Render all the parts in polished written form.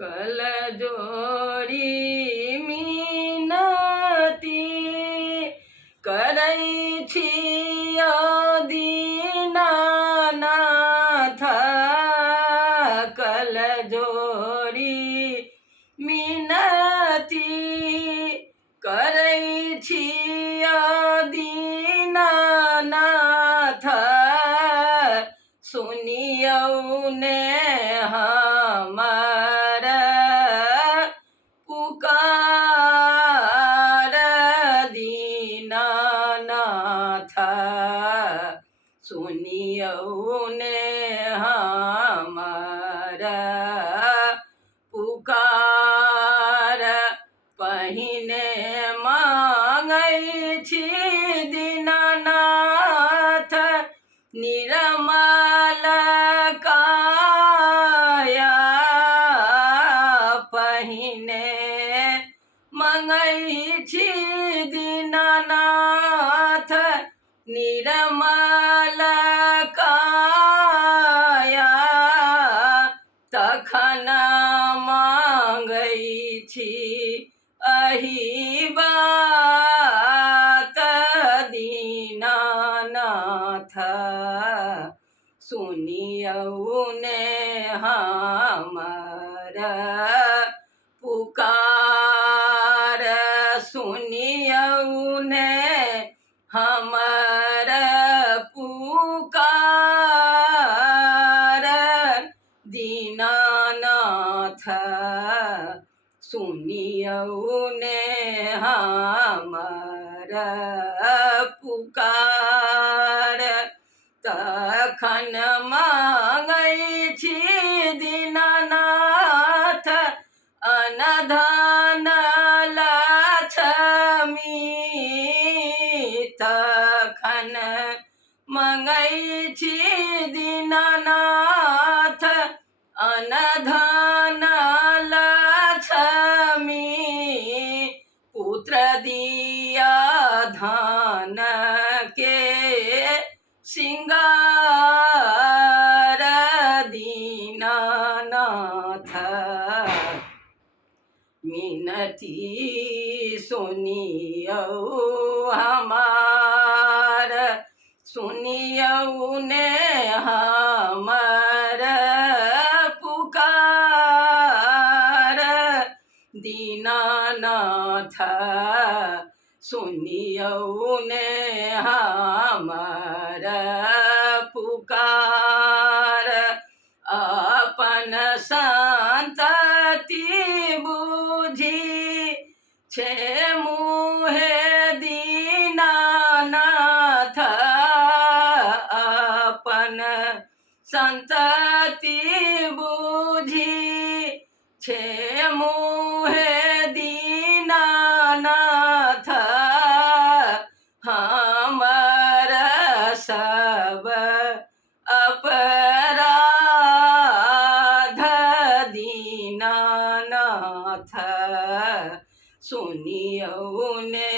कल जोड़ी मीनती करै छियो दीनानाथ कल जोड़ी मीनती करै छियो दीनानाथ सुनियौ ने हमर पुकार दीनानाथ सुनियौ ने हमर पुकार पहिने मांगै छी दीनानाथ निर्मल काया पहिने मंगै छी दीनानाथ निर्मल काया तखन मांगै छी अहि बात दीनानाथ सुनियौ ने हमर पुकार सुनियौ ने हमर पुकार दीनानाथ सुनियौ ने हमर पुकार तखन मांगै छी दीनानाथ अनधन लक्ष्मी तखन मांगै छी दीनानाथ अनधन लक्ष्मी पुत्र दिया धन के सिंगार दीनानाथ मिनती सुनियौ हमार सुनियौ ने हमर पुकार दीनानाथ सुनियौ ने हमर पुकार अपन संतति बुझी छे मुहे दीनानाथ अपन संतति बुझी छे मुहे दीनानाथ हमर सब अपराध दीनानाथ सुनियौ ने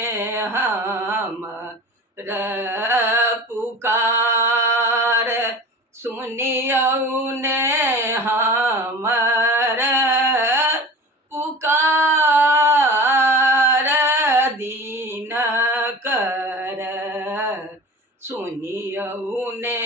हमर पुकार सुनियौ ने हमर पुकार दीनकर सुनियौ ने